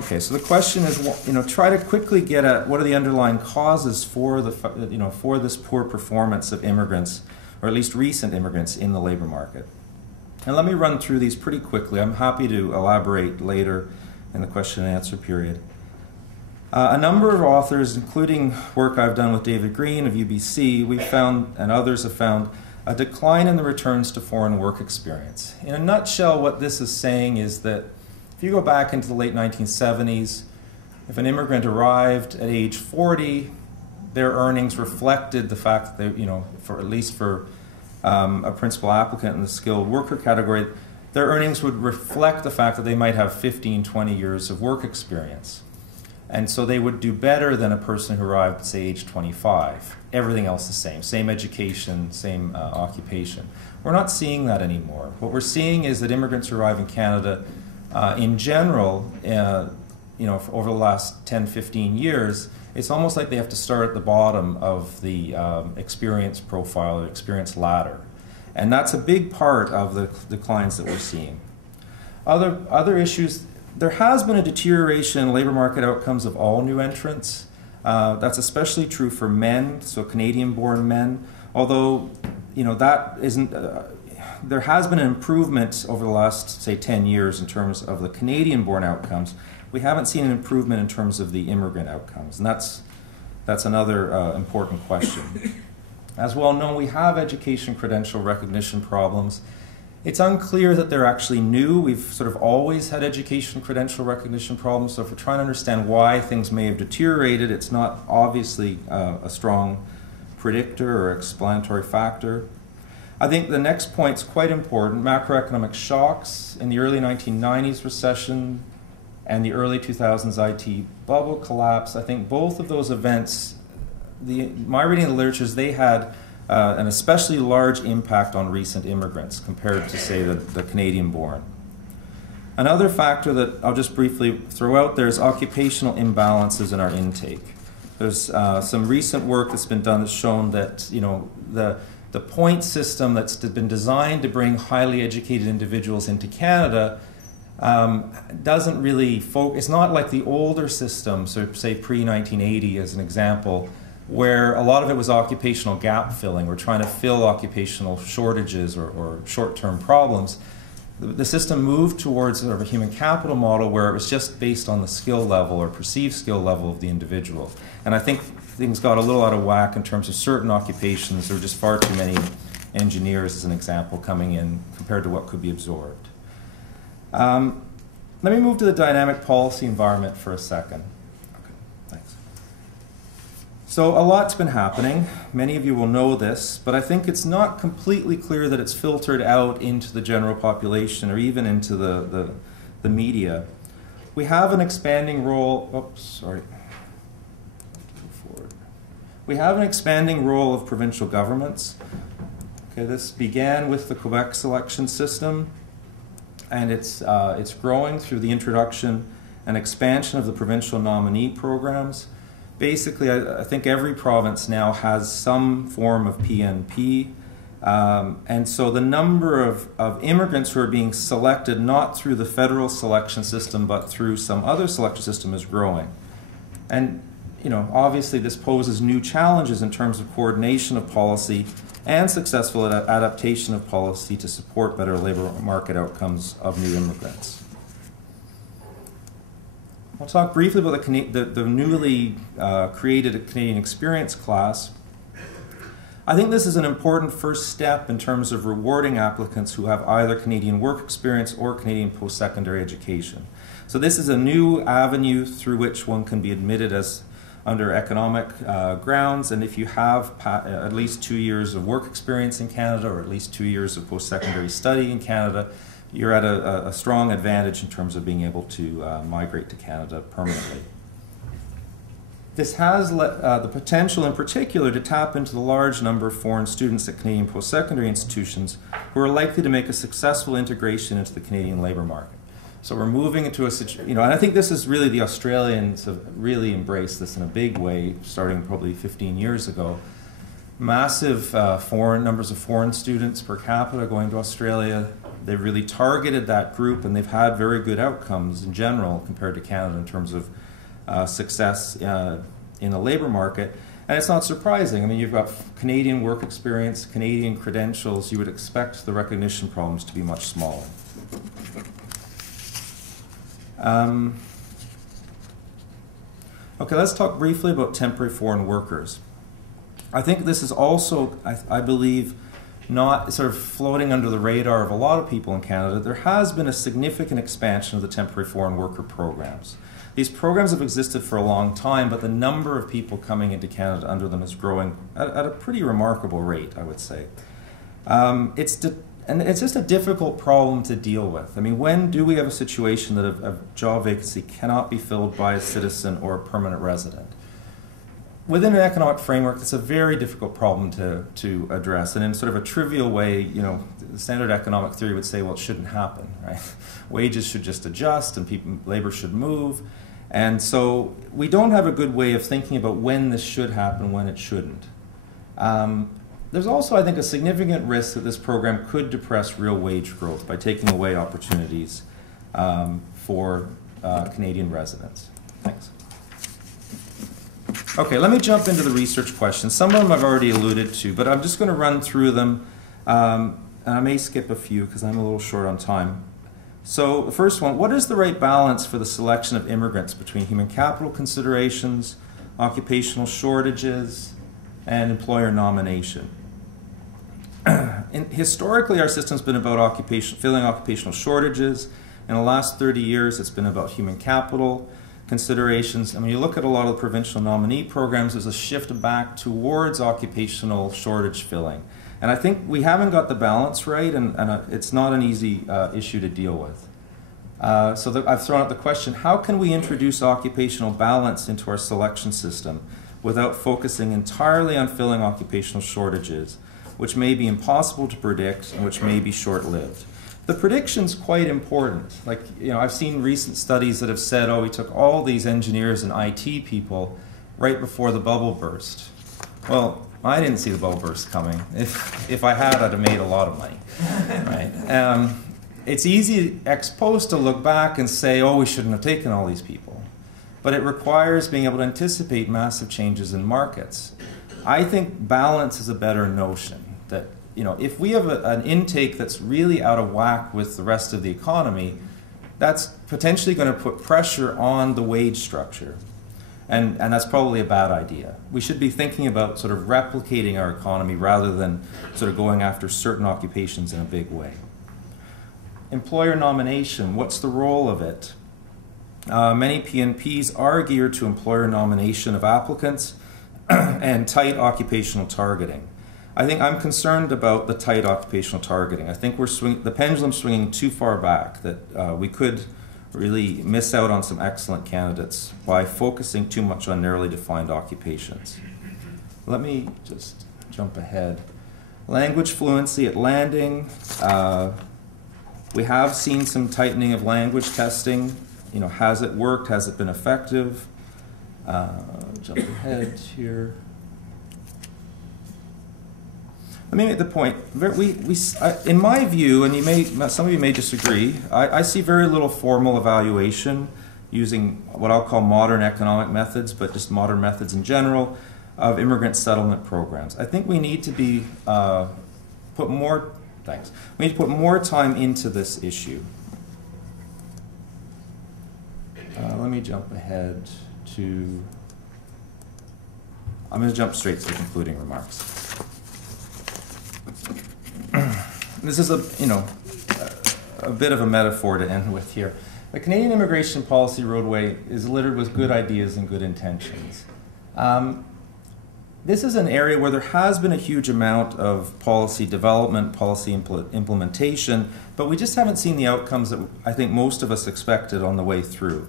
Okay, so the question is, try to quickly get at what are the underlying causes for for this poor performance of immigrants, or at least recent immigrants, in the labor market. And let me run through these pretty quickly. I'm happy to elaborate later in the question and answer period. A number of authors, including work I've done with David Green of UBC, we've found, and others have found, a decline in the returns to foreign work experience. In a nutshell, what this is saying is that if you go back into the late 1970s, if an immigrant arrived at age 40, their earnings reflected the fact that at least for a principal applicant in the skilled worker category, their earnings would reflect the fact that they might have 15, 20 years of work experience. And so they would do better than a person who arrived at, say, age 25. Everything else the same education, same occupation. We're not seeing that anymore. What we're seeing is that immigrants who arrive in Canada, in general, over the last 10, 15 years, it's almost like they have to start at the bottom of the experience profile or experience ladder. And that's a big part of the declines that we're seeing. Other issues, there has been a deterioration in labor market outcomes of all new entrants. That's especially true for men, so Canadian-born men, although that isn't, there has been an improvement over the last, say, 10 years in terms of the Canadian-born outcomes. We haven't seen an improvement in terms of the immigrant outcomes, and that's another important question. As well known, we have education credential recognition problems. It's unclear that they're actually new. We've sort of always had education credential recognition problems, so if we're trying to understand why things may have deteriorated, it's not obviously a strong predictor or explanatory factor. I think the next point's quite important. Macroeconomic shocks in the early 1990s recession and the early 2000s IT bubble collapse. I think both of those events, my reading of the literature is they had an especially large impact on recent immigrants compared to, say, the Canadian-born. Another factor that I'll just briefly throw out there is occupational imbalances in our intake. There's some recent work that's been done that's shown that the point system that's been designed to bring highly educated individuals into Canada doesn't really focus. It's not like the older system, so say pre-1980 as an example, where a lot of it was occupational gap filling. We're trying to fill occupational shortages or short-term problems. The system moved towards sort of a human capital model where it was just based on the skill level or perceived skill level of the individual. And I think things got a little out of whack in terms of certain occupations. There were just far too many engineers, as an example, coming in compared to what could be absorbed. Let me move to the dynamic policy environment for a second. So a lot's been happening. Many of you will know this, but I think it's not completely clear that it's filtered out into the general population or even into the media. We have an expanding role, We have an expanding role of provincial governments. Okay, this began with the Quebec selection system, and it's growing through the introduction and expansion of the provincial nominee programs. Basically, I think every province now has some form of PNP, and so the number of immigrants who are being selected not through the federal selection system but through some other selection system is growing. And obviously this poses new challenges in terms of coordination of policy and successful adaptation of policy to support better labor market outcomes of new immigrants. I'll talk briefly about the newly created Canadian Experience class. I think this is an important first step in terms of rewarding applicants who have either Canadian work experience or Canadian post-secondary education. So this is a new avenue through which one can be admitted as under economic grounds, and if you have at least 2 years of work experience in Canada or at least 2 years of post-secondary study in Canada, you're at a strong advantage in terms of being able to migrate to Canada permanently. This has the potential in particular to tap into the large number of foreign students at Canadian post-secondary institutions who are likely to make a successful integration into the Canadian labour market. So we're moving into a situation, and I think this is really, the Australians have really embraced this in a big way, starting probably 15 years ago. Massive numbers of foreign students per capita going to Australia. They've really targeted that group, and they've had very good outcomes in general compared to Canada in terms of success in the labor market. And it's not surprising. I mean, you've got Canadian work experience, Canadian credentials. You would expect the recognition problems to be much smaller. Okay, let's talk briefly about temporary foreign workers. I think this is also, I believe, not sort of floating under the radar of a lot of people in Canada. There has been a significant expansion of the temporary foreign worker programs. These programs have existed for a long time, but the number of people coming into Canada under them is growing at a pretty remarkable rate, I would say. And it's just a difficult problem to deal with. I mean, when do we have a situation that a job vacancy cannot be filled by a citizen or a permanent resident? Within an economic framework, it's a very difficult problem to address. And in sort of a trivial way, you know, the standard economic theory would say, well, it shouldn't happen, right? Wages should just adjust and labor should move. And so we don't have a good way of thinking about when this should happen, when it shouldn't. There's also, I think, a significant risk that this program could depress real wage growth by taking away opportunities for Canadian residents. Thanks. Okay, let me jump into the research questions. Some of them I've already alluded to, but I'm just going to run through them, and I may skip a few because I'm a little short on time. So the first one, what is the right balance for the selection of immigrants between human capital considerations, occupational shortages, and employer nomination? Historically, our system's been about filling occupational shortages. In the last 30 years, it's been about human capital considerations. And when you look at a lot of the provincial nominee programs, there's a shift back towards occupational shortage filling. And I think we haven't got the balance right, and it's not an easy issue to deal with. I've thrown out the question, how can we introduce occupational balance into our selection system without focusing entirely on filling occupational shortages, which may be impossible to predict and which may be short-lived? The prediction's quite important. Like, you know, I've seen recent studies that have said, oh, we took all these engineers and IT people right before the bubble burst. Well, I didn't see the bubble burst coming. If I had, I'd have made a lot of money, right? It's easy ex post to look back and say, oh, we shouldn't have taken all these people. But it requires being able to anticipate massive changes in markets. I think balance is a better notion. That, you know, if we have an intake that's really out of whack with the rest of the economy, that's potentially going to put pressure on the wage structure. And that's probably a bad idea. We should be thinking about sort of replicating our economy rather than sort of going after certain occupations in a big way. Employer nomination, what's the role of it? Many PNPs are geared to employer nomination of applicants and tight occupational targeting. I think I'm concerned about the tight occupational targeting. I think the pendulum's swinging too far back, that we could really miss out on some excellent candidates by focusing too much on narrowly defined occupations. Let me just jump ahead. Language fluency at landing. We have seen some tightening of language testing. You know, has it worked? Has it been effective? Jump ahead here. Let me make the point. In my view, and some of you may disagree, I see very little formal evaluation using what I'll call modern economic methods, but just modern methods in general, of immigrant settlement programs. I think we need to put more time into this issue. Let me jump ahead to. I'm going to jump straight to the concluding remarks. This is a bit of a metaphor to end with here. The Canadian immigration policy roadway is littered with good ideas and good intentions. This is an area where there has been a huge amount of policy development, policy implementation, but we just haven't seen the outcomes that I think most of us expected on the way through.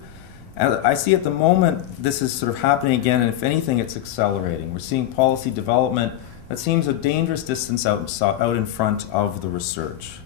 And I see at the moment this is sort of happening again, and if anything, it's accelerating. We're seeing policy development that seems a dangerous distance out in front of the research.